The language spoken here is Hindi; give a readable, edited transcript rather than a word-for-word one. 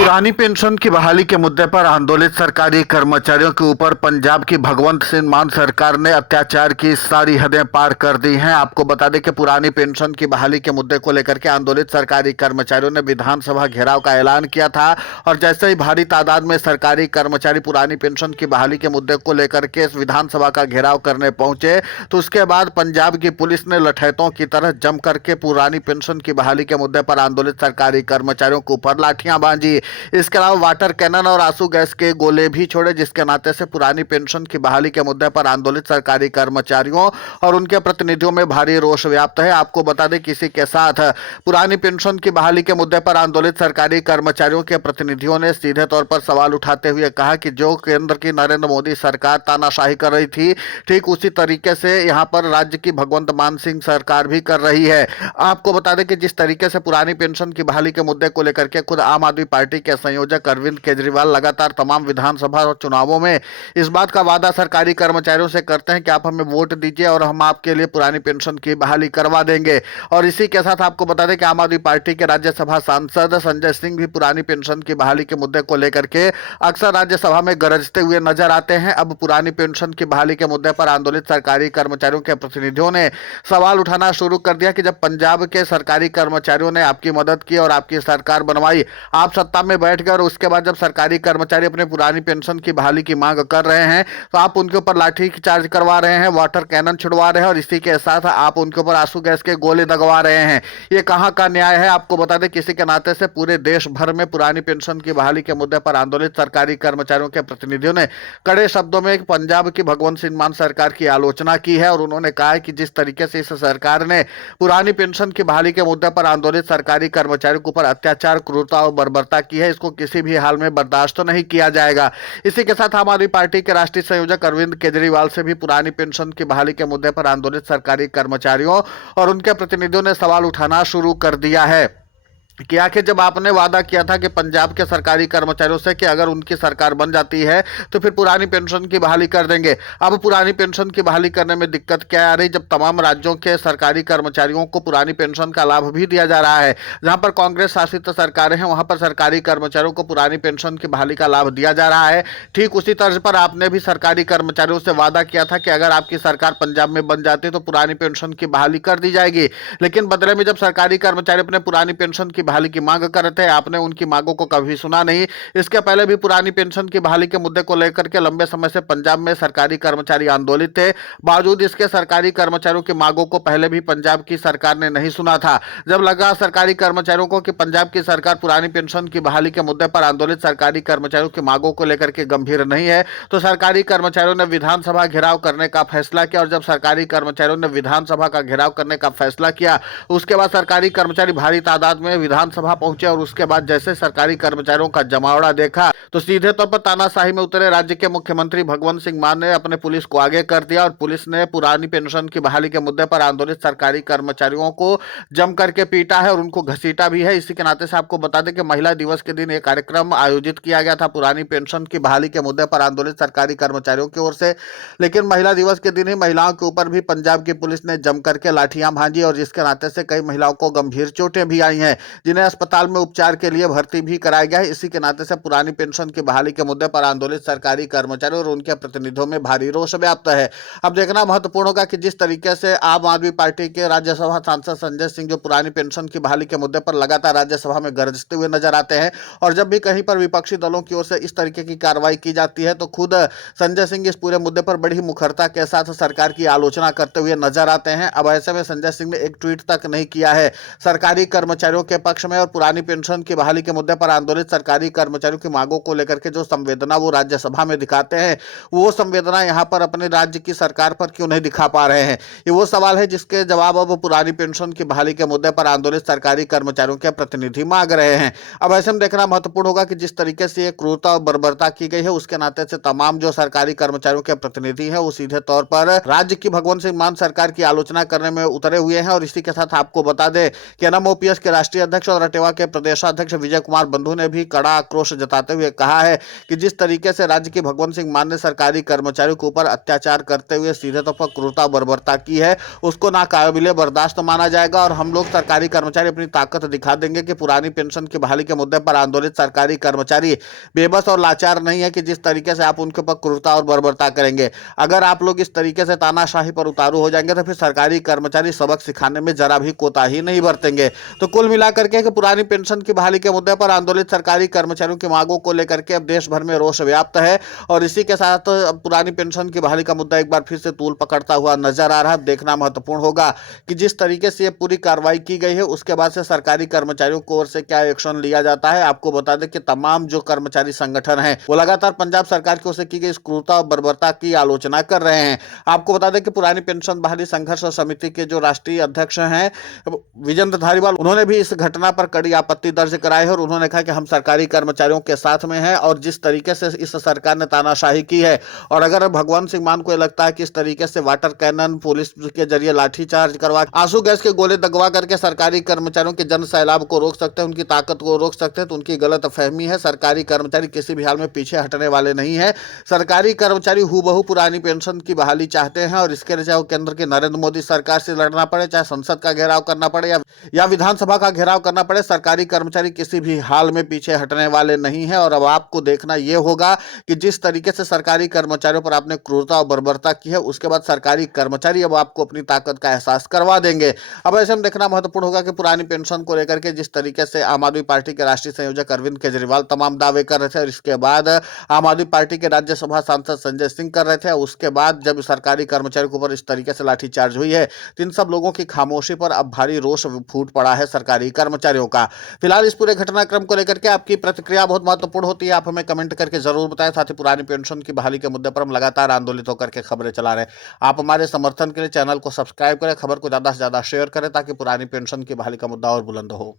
पुरानी पेंशन की बहाली के मुद्दे पर आंदोलित सरकारी कर्मचारियों के ऊपर पंजाब की भगवंत सिंह मान सरकार ने अत्याचार की सारी हदें पार कर दी हैं। आपको बता दें कि पुरानी पेंशन की बहाली के मुद्दे को लेकर के आंदोलित सरकारी कर्मचारियों ने विधानसभा घेराव का ऐलान किया था और जैसे ही भारी तादाद में सरकारी कर्मचारी पुरानी पेंशन की बहाली के मुद्दे को लेकर के इस विधानसभा का घेराव करने पहुंचे तो उसके बाद पंजाब की पुलिस ने लठैतों की तरह जम करके पुरानी पेंशन की बहाली के मुद्दे पर आंदोलित सरकारी कर्मचारियों के ऊपर लाठियां बांधी। इसके अलावा वाटर कैनन और आंसू गैस के गोले भी छोड़े, जिसके नाते से पुरानी पेंशन की बहाली के मुद्दे पर आंदोलित सरकारी कर्मचारियों और उनके प्रतिनिधियों में भारी रोष व्याप्त है। आपको बता दें किसी के साथ पुरानी पेंशन की बहाली के मुद्दे पर आंदोलित सरकारी कर्मचारियों के प्रतिनिधियों ने सीधे तौर पर सवाल उठाते हुए कहा कि जो केंद्र की नरेंद्र मोदी सरकार तानाशाही कर रही थी, ठीक उसी तरीके से यहां पर राज्य की भगवंत मान सिंह सरकार भी कर रही है। आपको बता दें कि जिस तरीके से पुरानी पेंशन की बहाली के मुद्दे को लेकर के खुद आम आदमी पार्टी के संयोजक अरविंद केजरीवाल लगातार तमाम विधानसभा चुनावों में इस बात का वादा सरकारी कर्मचारियों से करते हैं कि आप हमें वोट दीजिए और हम आपके लिए पुरानी पेंशन की बहाली करवा देंगे। और इसी के साथ आपको बता दें कि आम आदमी पार्टी के राज्यसभा सांसद संजय सिंह भी पुरानी पेंशन की बहाली के मुद्दे को लेकर के अक्सर राज्यसभा में गरजते हुए नजर आते हैं। अब पुरानी पेंशन की बहाली के मुद्दे पर आंदोलित सरकारी कर्मचारियों के प्रतिनिधियों ने सवाल उठाना शुरू कर दिया कि जब पंजाब के सरकारी कर्मचारियों ने आपकी मदद की और आपकी सरकार बनवाई, आप सत्ता में बैठ गए और उसके बाद जब सरकारी कर्मचारी अपने पुरानी पेंशन की बहाली की मांग कर रहे हैं तो आप उनके ऊपर लाठी चार्ज करवा रहे हैं, वाटर कैनन छिड़वा रहे हैं और इसी के साथ आप उनके ऊपर आंसू गैस के गोले दगवा रहे हैं। ये कहां का न्याय है? आपको बता दें किसी के नाते से पूरे देश भर में पुरानी पेंशन की बहाली के मुद्दे पर आंदोलित सरकारी कर्मचारियों के प्रतिनिधियों ने कड़े शब्दों में पंजाब की भगवंत सिंह मान सरकार की आलोचना की है और उन्होंने कहा है कि जिस तरीके से इस सरकार ने पुरानी पेंशन की बहाली के मुद्दे पर आंदोलित सरकारी कर्मचारियों के ऊपर अत्याचार, क्रूरता और बर्बरता की है, इसको किसी भी हाल में बर्दाश्त तो नहीं किया जाएगा। इसी के साथ आम आदमी पार्टी के राष्ट्रीय संयोजक अरविंद केजरीवाल से भी पुरानी पेंशन की बहाली के मुद्दे पर आंदोलित सरकारी कर्मचारियों और उनके प्रतिनिधियों ने सवाल उठाना शुरू कर दिया है कि आखिर जब आपने वादा किया था कि पंजाब के सरकारी कर्मचारियों से कि अगर उनकी सरकार बन जाती है तो फिर पुरानी पेंशन की बहाली कर देंगे, अब पुरानी पेंशन की बहाली करने में दिक्कत क्या आ रही जब तमाम राज्यों के सरकारी कर्मचारियों को पुरानी पेंशन का लाभ भी दिया जा रहा है। जहां पर कांग्रेस शासित सरकारें हैं वहां पर सरकारी कर्मचारियों को पुरानी पेंशन की बहाली का लाभ दिया जा रहा है। ठीक उसी तर्ज पर आपने भी सरकारी कर्मचारियों से वादा किया था कि अगर आपकी सरकार पंजाब में बन जाती तो पुरानी पेंशन की बहाली कर दी जाएगी, लेकिन बदले में जब सरकारी कर्मचारी अपने पुरानी पेंशन की बहाली की मांग कर रहे थे, आपने उनकी मांगों को कभी सुना नहीं। इसके पहले भी पुरानी पेंशन की बहाली के मुद्दे को लेकर के लंबे समय से पंजाब में सरकारी कर्मचारी आंदोलित थे। बावजूद इसके सरकारी कर्मचारियों की मांगों को पहले भी पंजाब की सरकार ने नहीं सुना था। जब लगा सरकारी कर्मचारियों को कि पंजाब की सरकार पुरानी पेंशन की बहाली के मुद्दे पर आंदोलित सरकारी कर्मचारियों की मांगों को लेकर के गंभीर नहीं है तो सरकारी कर्मचारियों ने विधानसभा घेराव करने का फैसला किया और जब सरकारी कर्मचारियों ने विधानसभा का घेराव करने का फैसला किया उसके बाद सरकारी कर्मचारी भारी तादाद में विधानसभा पहुंचे और उसके बाद जैसे सरकारी कर्मचारियों का जमावड़ा देखा तो सीधे तौर पर तानाशाही में उतरे राज्य के मुख्यमंत्री भगवंत सिंह मान ने अपने पुलिस को आगे कर दिया और पुलिस ने पुरानी पेंशन की बहाली के मुद्दे पर आंदोलित सरकारी कर्मचारियों को जम करके पीटा है और उनको घसीटा भी है। इसी के नाते से आपको बता दें कि महिला दिवस के दिन एक कार्यक्रम आयोजित किया गया था पुरानी पेंशन की बहाली के मुद्दे पर आंदोलित सरकारी कर्मचारियों की ओर से, लेकिन महिला दिवस के दिन ही महिलाओं के ऊपर भी पंजाब की पुलिस ने जम करके लाठियां भांजी और जिसके नाते से कई महिलाओं को गंभीर चोटें भी आई हैं, जिन्हें अस्पताल में उपचार के लिए भर्ती भी कराया गया है। इसी के नाते से पुरानी पेंशन की बहाली के मुद्दे पर आंदोलित सरकारी कर्मचारी और उनके प्रतिनिधियों में भारी रोष व्याप्त है। अब देखना महत्वपूर्ण होगा कि जिस तरीके से आम आदमी पार्टी के राज्यसभा सांसद संजय सिंह जो पुरानी पेंशन की बहाली के मुद्दे पर लगातार राज्यसभा में गरजते हुए नजर आते हैं और जब भी कहीं पर विपक्षी दलों की ओर से इस तरीके की कार्रवाई की जाती है तो खुद संजय सिंह इस पूरे मुद्दे पर बड़ी मुखरता के साथ सरकार की आलोचना करते हुए नजर आते हैं। अब ऐसे में संजय सिंह ने एक ट्वीट तक नहीं किया है सरकारी कर्मचारियों के पक्ष में और पुरानी पेंशन की बहाली के मुद्दे पर आंदोलित सरकारी कर्मचारियों की मांगों को लेकर के जो संवेदना वो राज्यसभा में दिखाते हैं वो संवेदना यहाँ पर अपने राज्य की सरकार पर क्यों नहीं दिखा पा रहे हैं, ये वो सवाल है जिसके जवाब अब पुरानी पेंशन की बहाली के मुद्दे पर आंदोलित सरकारी कर्मचारियों के प्रतिनिधि मांग रहे हैं। अब ऐसे में देखना महत्वपूर्ण होगा कि जिस तरीके से ये क्रूरता और बर्बरता की गई है उसके नाते से तमाम जो सरकारी कर्मचारियों के प्रतिनिधि है वो सीधे तौर पर राज्य की भगवंत सिंह मान सरकार की आलोचना करने में उतरे हुए हैं। और इसी के साथ आपको बता दें कि एनएमओपीएस के राष्ट्रीय अध्यक्ष अध्यक्ष और अटेवा के प्रदेशाध्यक्ष विजय कुमार बंधु ने भी कड़ा आक्रोश जताते हुए कहा है कि जिस तरीके से राज्य की भगवंत सिंह मान ने सरकारी कर्मचारियों के ऊपर अत्याचार करते हुए सीधे तौर पर क्रूरता बर्बरता की है, उसको नाकाबिले बर्दाश्त माना जाएगा और हम लोग सरकारी कर्मचारी अपनी ताकत दिखा देंगे कि पुरानी पेंशन की बहाली के मुद्दे पर आंदोलित सरकारी कर्मचारी बेबस और लाचार नहीं है कि जिस तरीके से आप उनके ऊपर क्रूरता और बर्बरता करेंगे। अगर आप लोग इस तरीके से तानाशाही पर उतारू हो जाएंगे तो फिर सरकारी कर्मचारी सबक सिखाने में जरा भी कोताही नहीं बरतेंगे। तो कुल मिलाकर के कि पुरानी पेंशन की बहाली के मुद्दे पर आंदोलित सरकारी कर्मचारियों की मांगों को लेकर के अब देश भर में रोष व्याप्त है और इसी के साथ पुरानी पेंशन की बहाली का मुद्दा एक बार फिर से तूल पकड़ता हुआ नजर आ रहा है। देखना महत्वपूर्ण होगा कि जिस तरीके से ये पूरी कार्रवाई की गई है उसके बाद से सरकारी कर्मचारियों की ओर से क्या एक्शन लिया जाता है। आपको बता दें कि तमाम जो कर्मचारी संगठन है वो लगातार पंजाब सरकार की ओर से की गई क्रूरता और बर्बरता की आलोचना कर रहे हैं। आपको बता दें कि पुरानी पेंशन बहाली संघर्ष समिति के जो राष्ट्रीय अध्यक्ष हैं विजेंद्र धारीवाल, उन्होंने भी इस घटना पर कड़ी आपत्ति दर्ज कराई है और उन्होंने कहा कि हम सरकारी कर्मचारियों के साथ में हैं और जिस तरीके से इस सरकार ने तानाशाही की है और अगर भगवंत सिंह मान को लगता है कि इस तरीके से वाटर कैनन पुलिस के जरिए लाठीचार्ज करवा आंसू गैस के गोले दगवा करके सरकारी कर्मचारियों के जन सैलाब को रोक सकते हैं, उनकी ताकत को रोक सकते हैं, तो उनकी गलत फहमी है। सरकारी कर्मचारी किसी भी हाल में पीछे हटने वाले नहीं है। सरकारी कर्मचारी हूबहू पुरानी पेंशन की बहाली चाहते हैं और इसके लिए चाहे वो केंद्र की नरेंद्र मोदी सरकार से लड़ना पड़े, चाहे संसद का घेराव करना पड़े या विधानसभा का घेराव करना पड़े, सरकारी कर्मचारी किसी भी हाल में पीछे हटने वाले नहीं है। और अब आपको देखना यह होगा कि जिस तरीके से सरकारी कर्मचारियों पर आपने क्रूरता और बर्बरता की है उसके बाद सरकारी कर्मचारी अब आपको अपनी ताकत का एहसास करवा देंगे। अब ऐसे में देखना महत्वपूर्ण होगा कि पुरानी पेंशन को लेकर के जिस तरीके से आम आदमी पार्टी के राष्ट्रीय संयोजक अरविंद केजरीवाल तमाम दावे कर रहे थे और इसके बाद आम आदमी पार्टी के राज्यसभा सांसद संजय सिंह कर रहे थे, उसके बाद जब सरकारी कर्मचारियों के ऊपर इस तरीके से लाठीचार्ज हुई है तो इन सब लोगों की खामोशी पर अब भारी रोष फूट पड़ा है सरकारी कर्मचारियों का। फिलहाल इस पूरे घटनाक्रम को लेकर के आपकी प्रतिक्रिया बहुत महत्वपूर्ण होती है, आप हमें कमेंट करके जरूर बताएं। साथ ही पुरानी पेंशन की बहाली के मुद्दे पर हम लगातार आंदोलित होकर के खबरें चला रहे हैं। आप हमारे समर्थन के लिए चैनल को सब्सक्राइब करें, खबर को ज्यादा से ज्यादा शेयर करें ताकि पुरानी पेंशन की बहाली का मुद्दा और बुलंद हो।